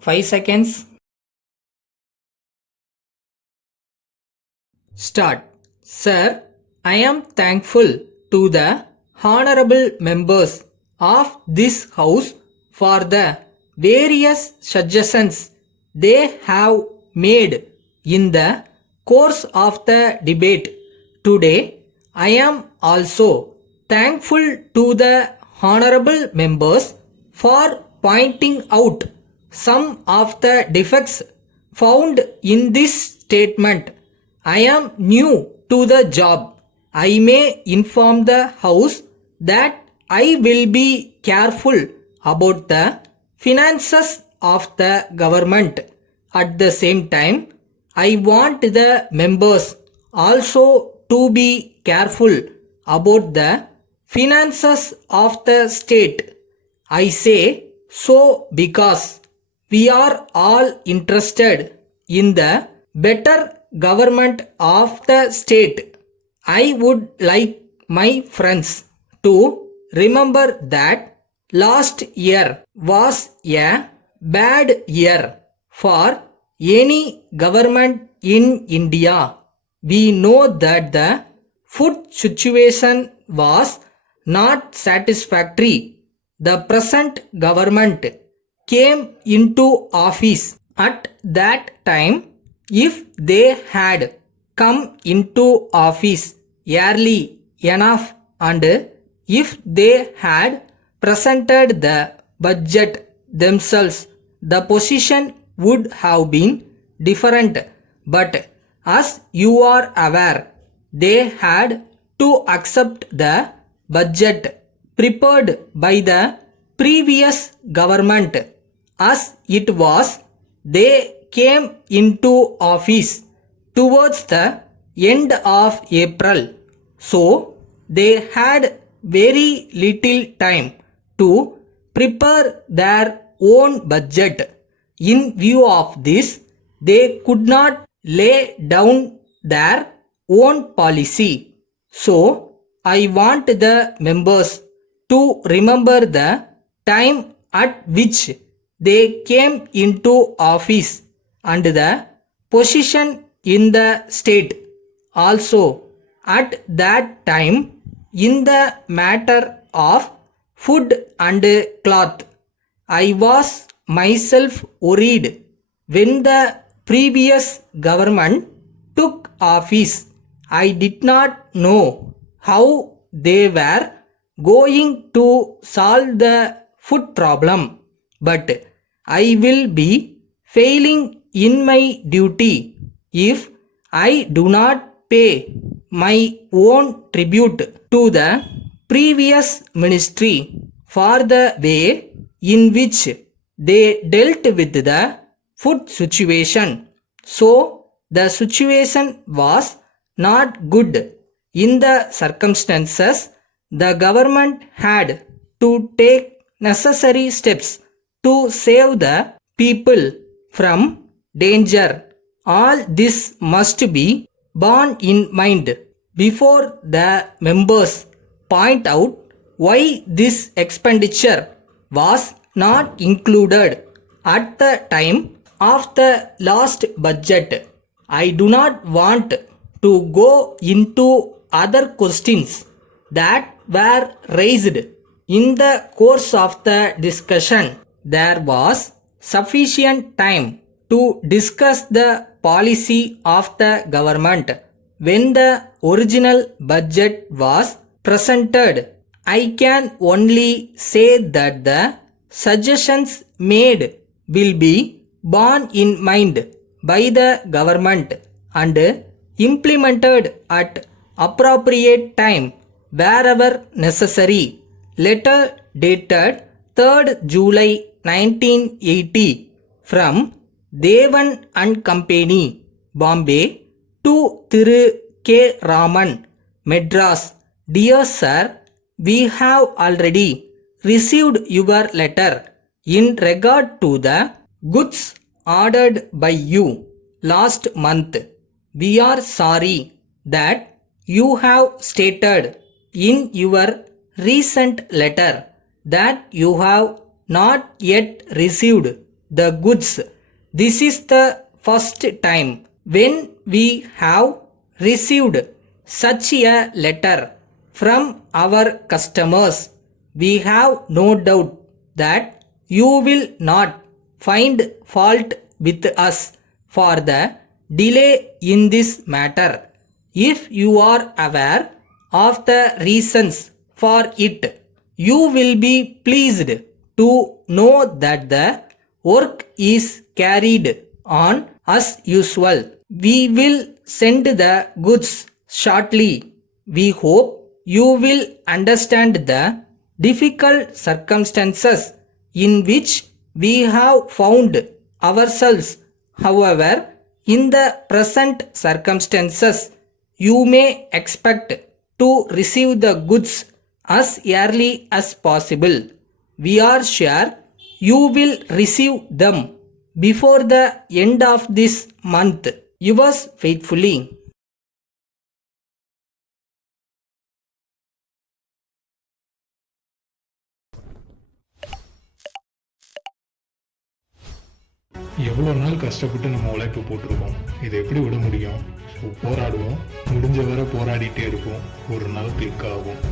5 seconds. Start. Sir, I am thankful to the honorable members of this house for the various suggestions they have made in the course of the debate. Today, I am also thankful to the honorable members for pointing out some of the defects found in this statement. I am new to the job. I may inform the House that I will be careful about the finances of the government. At the same time, I want the members also to be careful about the finances of the state. I say so because we are all interested in the better government of the state. I would like my friends to remember that last year was a bad year for any government in India. We know that the food situation was not satisfactory. The present government came into office at that time. If they had come into office early enough and if they had presented the budget themselves, the position would have been different. But as you are aware, they had to accept the budget prepared by the previous government as it was. They came into office towards the end of April, so they had very little time to prepare their own budget. In view of this, they could not lay down their own policy. So, I want the members to remember the time at which they came into office and the position in the state. Also, at that time, in the matter of food and cloth, I was myself worried when the previous government took office. I did not know how they were going to solve the food problem, but I will be failing in my duty if I do not pay my own tribute to the previous ministry for the way in which they dealt with the food situation. So, the situation was not good. In the circumstances, the government had to take necessary steps to save the people from danger. All this must be borne in mind before the members point out why this expenditure was not included at the time of the last budget. I do not want to go into other questions that were raised in the course of the discussion. There was sufficient time to discuss the policy of the government when the original budget was presented. I can only say that the suggestions made will be borne in mind by the government and implemented at appropriate time wherever necessary. Letter dated 3rd July 1980 from Devan and Company, Bombay to Thiru K. Raman, Madras. Dear Sir, we have already received your letter in regard to the goods ordered by you last month. We are sorry that you have stated in your recent letter that you have not yet received the goods. This is the first time when we have received such a letter from our customers. We have no doubt that you will not find fault with us for the delay in this matter. If you are aware of the reasons for it, you will be pleased to know that the work is carried on as usual. We will send the goods shortly. We hope you will understand the difficult circumstances in which we have found ourselves. However, in the present circumstances, you may expect to receive the goods as early as possible. We are sure you will receive them before the end of this month. Yours faithfully. எவ்வளோ நாள் கஷ்டப்பட்டு நம்ம உழைப்பு போட்டிருக்கோம், இதை எப்படி விட முடியும்? ஸோ போராடுவோம், முடிஞ்ச வரை போராடிட்டே இருப்போம், ஒரு நாள் கிளிக் ஆகும்.